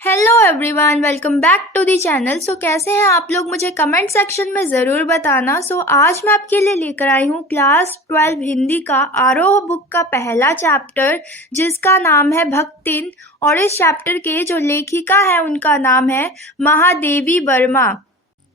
Hello everyone, welcome back to the channel. कैसे हैं आप लोग, मुझे कमेंट सेक्शन में ज़रूर बताना। आज मैं आपके लिए लेकर आई हूँ क्लास 12 हिंदी का आरोह बुक का पहला चैप्टर, जिसका नाम है भक्तिन। और इस चैप्टर के जो लेखिका है उनका नाम है महादेवी वर्मा।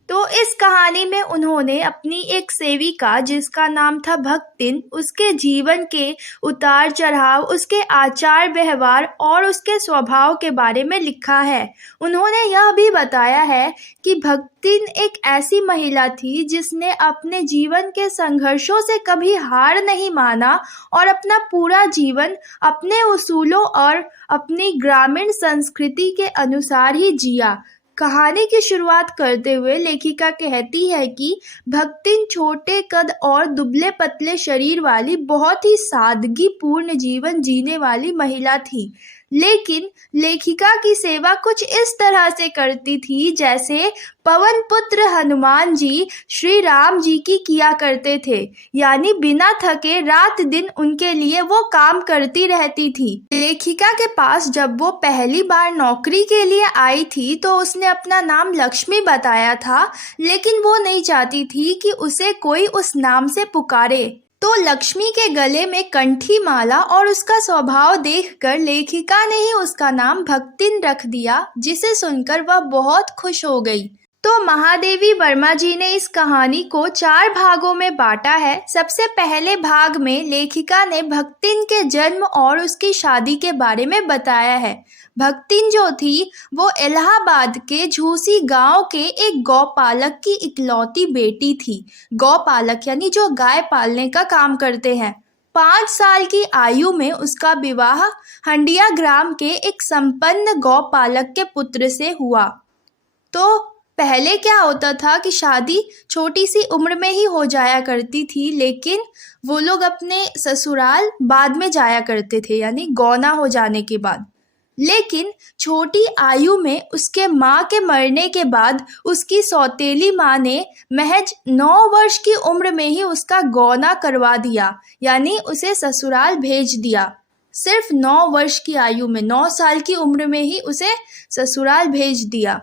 तो इस कहानी में उन्होंने अपनी एक सेविका जिसका नाम था भक्तिन, उसके जीवन के उतार चढ़ाव, उसके आचार व्यवहार और उसके स्वभाव के बारे में लिखा है। उन्होंने यह भी बताया है कि भक्तिन एक ऐसी महिला थी जिसने अपने जीवन के संघर्षों से कभी हार नहीं माना और अपना पूरा जीवन अपने उसूलों और अपनी ग्रामीण संस्कृति के अनुसार ही जिया। कहानी की शुरुआत करते हुए लेखिका कहती है कि भक्तिन छोटे कद और दुबले पतले शरीर वाली बहुत ही सादगी पूर्ण जीवन जीने वाली महिला थी, लेकिन लेखिका की सेवा कुछ इस तरह से करती थी जैसे पवन पुत्र हनुमान जी श्री राम जी की किया करते थे, यानी बिना थके रात दिन उनके लिए वो काम करती रहती थी। लेखिका के पास जब वो पहली बार नौकरी के लिए आई थी तो उसने अपना नाम लक्ष्मी बताया था, लेकिन वो नहीं चाहती थी कि उसे कोई उस नाम से पुकारे। तो लक्ष्मी के गले में कंठी माला और उसका स्वभाव देखकर लेखिका ने ही उसका नाम भक्तिन रख दिया, जिसे सुनकर वह बहुत खुश हो गई। तो महादेवी वर्मा जी ने इस कहानी को 4 भागों में बांटा है। सबसे पहले भाग में लेखिका ने भक्तिन के जन्म और उसकी शादी के बारे में बताया है। भक्तिन जो थी वो इलाहाबाद के झूसी गांव के एक गौपालक की इकलौती बेटी थी। गौपालक यानी जो गाय पालने का काम करते हैं। 5 साल की आयु में उसका विवाह हंडिया ग्राम के एक संपन्न गौपालक के पुत्र से हुआ। तो पहले क्या होता था कि शादी छोटी सी उम्र में ही हो जाया करती थी, लेकिन वो लोग अपने ससुराल बाद में जाया करते थे, यानी गौना हो जाने के बाद। लेकिन छोटी आयु में उसके माँ के मरने के बाद उसकी सौतेली माँ ने महज 9 वर्ष की उम्र में ही उसका गौना करवा दिया, यानी उसे ससुराल भेज दिया। सिर्फ 9 वर्ष की आयु में, 9 साल की उम्र में ही उसे ससुराल भेज दिया।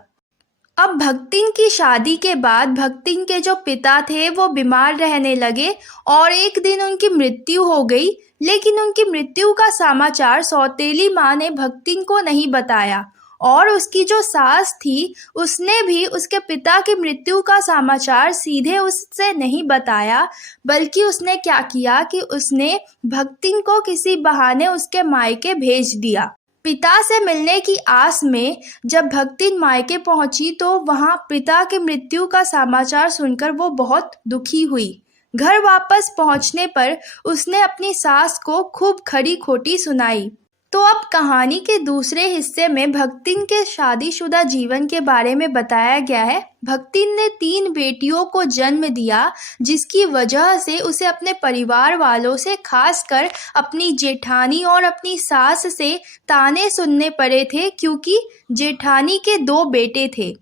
अब भक्तिन की शादी के बाद भक्तिन के जो पिता थे वो बीमार रहने लगे और एक दिन उनकी मृत्यु हो गई। लेकिन उनकी मृत्यु का समाचार सौतेली माँ ने भक्तिन को नहीं बताया और उसकी जो सास थी उसने भी उसके पिता की मृत्यु का समाचार सीधे उससे नहीं बताया, बल्कि उसने क्या किया कि उसने भक्तिन को किसी बहाने उसके मायके भेज दिया। पिता से मिलने की आस में जब भक्तिन मायके पहुंची तो वहां पिता की मृत्यु का समाचार सुनकर वो बहुत दुखी हुई। घर वापस पहुंचने पर उसने अपनी सास को खूब खरी खोटी सुनाई। तो अब कहानी के दूसरे हिस्से में भक्तिन के शादीशुदा जीवन के बारे में बताया गया है। भक्तिन ने 3 बेटियों को जन्म दिया, जिसकी वजह से उसे अपने परिवार वालों से, खासकर अपनी जेठानी और अपनी सास से ताने सुनने पड़े थे, क्योंकि जेठानी के 2 बेटे थे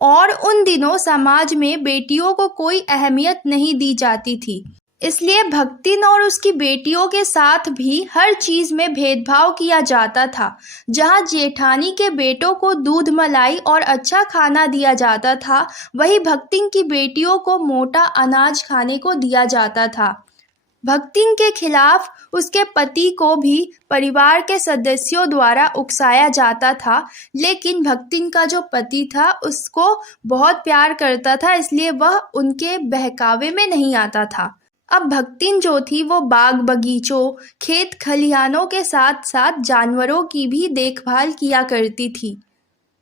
और उन दिनों समाज में बेटियों को कोई अहमियत नहीं दी जाती थी। इसलिए भक्तिन और उसकी बेटियों के साथ भी हर चीज में भेदभाव किया जाता था। जहां जेठानी के बेटों को दूध मलाई और अच्छा खाना दिया जाता था, वहीं भक्तिन की बेटियों को मोटा अनाज खाने को दिया जाता था। भक्तिन के खिलाफ उसके पति को भी परिवार के सदस्यों द्वारा उकसाया जाता था, लेकिन भक्तिन का जो पति था उसको बहुत प्यार करता था, इसलिए वह उनके बहकावे में नहीं आता था। अब भक्तिन जो थी वो बाग बगीचों, खेत खलिहानों के साथ साथ जानवरों की भी देखभाल किया करती थी।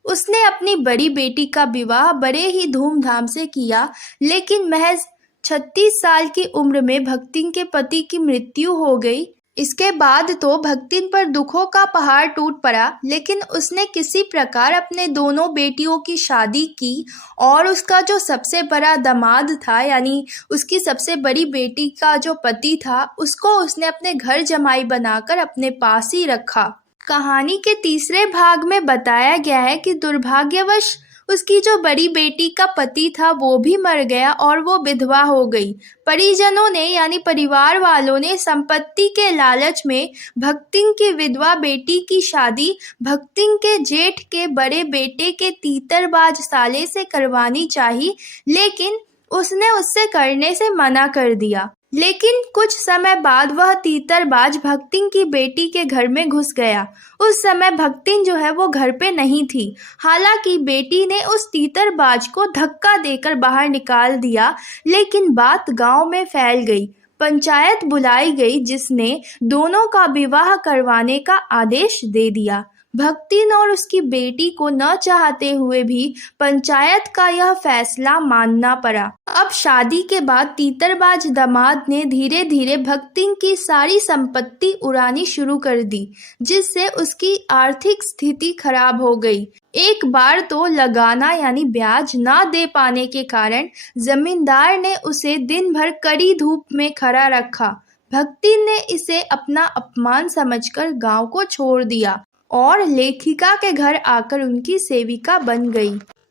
उसने अपनी बड़ी बेटी का विवाह बड़े ही धूमधाम से किया, लेकिन महज 36 साल की उम्र में भक्तिन के पति की मृत्यु हो गई। इसके बाद तो भक्तिन पर दुखों का पहाड़ टूट पड़ा, लेकिन उसने किसी प्रकार अपने दोनों बेटियों की शादी की और उसका जो सबसे बड़ा दामाद था, यानी उसकी सबसे बड़ी बेटी का जो पति था, उसको उसने अपने घर जमाई बनाकर अपने पास ही रखा। कहानी के तीसरे भाग में बताया गया है कि दुर्भाग्यवश उसकी जो बड़ी बेटी का पति था वो भी मर गया और वो विधवा हो गई। परिजनों ने यानी परिवार वालों ने संपत्ति के लालच में भक्तिन की विधवा बेटी की शादी भक्तिन के जेठ के बड़े बेटे के तीतरबाज साले से करवानी चाही, लेकिन उसने उससे करने से मना कर दिया। लेकिन कुछ समय बाद वह तीतरबाज भक्तिन की बेटी के घर में घुस गया। उस समय भक्तिन जो है वो घर पे नहीं थी। हालांकि बेटी ने उस तीतरबाज को धक्का देकर बाहर निकाल दिया, लेकिन बात गांव में फैल गई। पंचायत बुलाई गई जिसने दोनों का विवाह करवाने का आदेश दे दिया। भक्तिन और उसकी बेटी को न चाहते हुए भी पंचायत का यह फैसला मानना पड़ा। अब शादी के बाद तीतरबाज दामाद ने धीरे धीरे भक्तिन की सारी संपत्ति उड़ानी शुरू कर दी, जिससे उसकी आर्थिक स्थिति खराब हो गई। एक बार तो लगाना यानी ब्याज ना दे पाने के कारण जमींदार ने उसे दिन भर कड़ी धूप में खड़ा रखा। भक्तिन ने इसे अपना अपमान समझकर गांव को छोड़ दिया और लेखिका के घर आकर उनकी सेविका बन गई।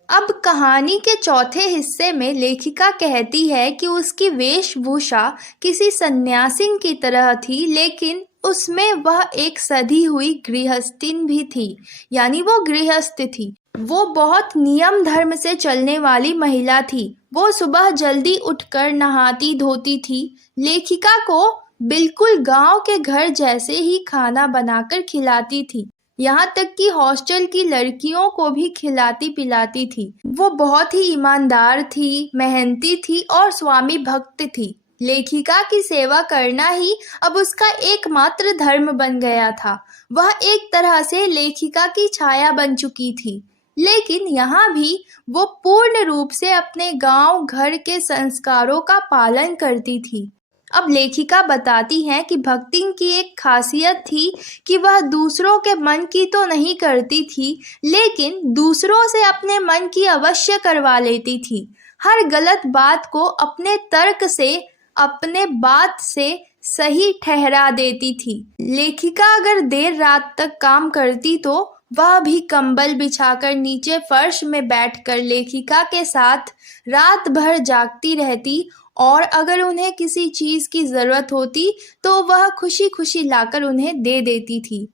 अब कहानी के चौथे हिस्से में लेखिका कहती है कि उसकी वेशभूषा किसी सन्यासिन की तरह थी, लेकिन उसमें वह एक सधी हुई गृहस्थिन भी थी, यानी वो गृहस्थ थी। वो बहुत नियम धर्म से चलने वाली महिला थी। वो सुबह जल्दी उठकर नहाती धोती थी। लेखिका को बिल्कुल गांव के घर जैसे ही खाना बनाकर खिलाती थी, यहाँ तक कि हॉस्टल की लड़कियों को भी खिलाती पिलाती थी। वो बहुत ही ईमानदार थी, मेहनती थी और स्वामी भक्त थी। लेखिका की सेवा करना ही अब उसका एकमात्र धर्म बन गया था। वह एक तरह से लेखिका की छाया बन चुकी थी, लेकिन यहाँ भी वो पूर्ण रूप से अपने गांव घर के संस्कारों का पालन करती थी। अब लेखिका बताती हैं कि भक्तिन की एक खासियत थी कि वह दूसरों के मन की तो नहीं करती थी, लेकिन दूसरों से अपने मन की अवश्य करवा लेती थी। हर गलत बात को अपने तर्क से, अपने बात से सही ठहरा देती थी। लेखिका अगर देर रात तक काम करती तो वह भी कंबल बिछाकर नीचे फर्श में बैठकर लेखिका के साथ रात भर जागती रहती, और अगर उन्हें किसी चीज की जरूरत होती तो वह खुशी खुशी लाकर उन्हें दे देती थी।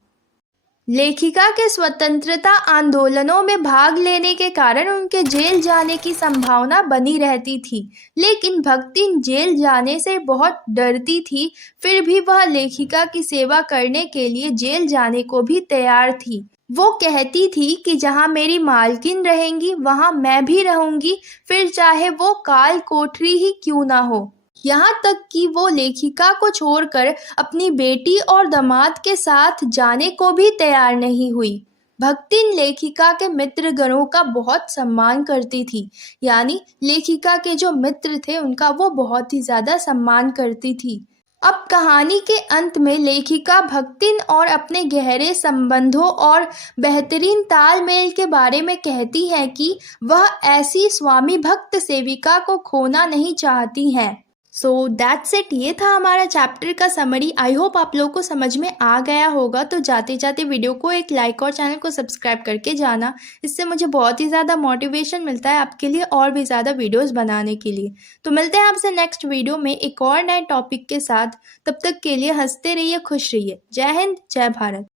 लेखिका के स्वतंत्रता आंदोलनों में भाग लेने के कारण उनके जेल जाने की संभावना बनी रहती थी, लेकिन भक्तिन जेल जाने से बहुत डरती थी। फिर भी वह लेखिका की सेवा करने के लिए जेल जाने को भी तैयार थी। वो कहती थी कि जहाँ मेरी मालकिन रहेंगी वहाँ मैं भी रहूंगी, फिर चाहे वो काल कोठरी ही क्यों ना हो। यहाँ तक कि वो लेखिका को छोड़कर अपनी बेटी और दामाद के साथ जाने को भी तैयार नहीं हुई। भक्तिन लेखिका के मित्रगणों का बहुत सम्मान करती थी, यानी लेखिका के जो मित्र थे उनका वो बहुत ही ज़्यादा सम्मान करती थी। अब कहानी के अंत में लेखिका भक्तिन और अपने गहरे संबंधों और बेहतरीन तालमेल के बारे में कहती है कि वह ऐसी स्वामी भक्त सेविका को खोना नहीं चाहती हैं। So that's it. ये था हमारा चैप्टर का समरी। आई होप आप लोगों को समझ में आ गया होगा। तो जाते जाते वीडियो को एक लाइक और चैनल को सब्सक्राइब करके जाना, इससे मुझे बहुत ही ज़्यादा मोटिवेशन मिलता है आपके लिए और भी ज़्यादा वीडियोस बनाने के लिए। तो मिलते हैं आपसे नेक्स्ट वीडियो में एक और नए टॉपिक के साथ। तब तक के लिए हंसते रहिए, खुश रहिए। जय हिंद, जय भारत।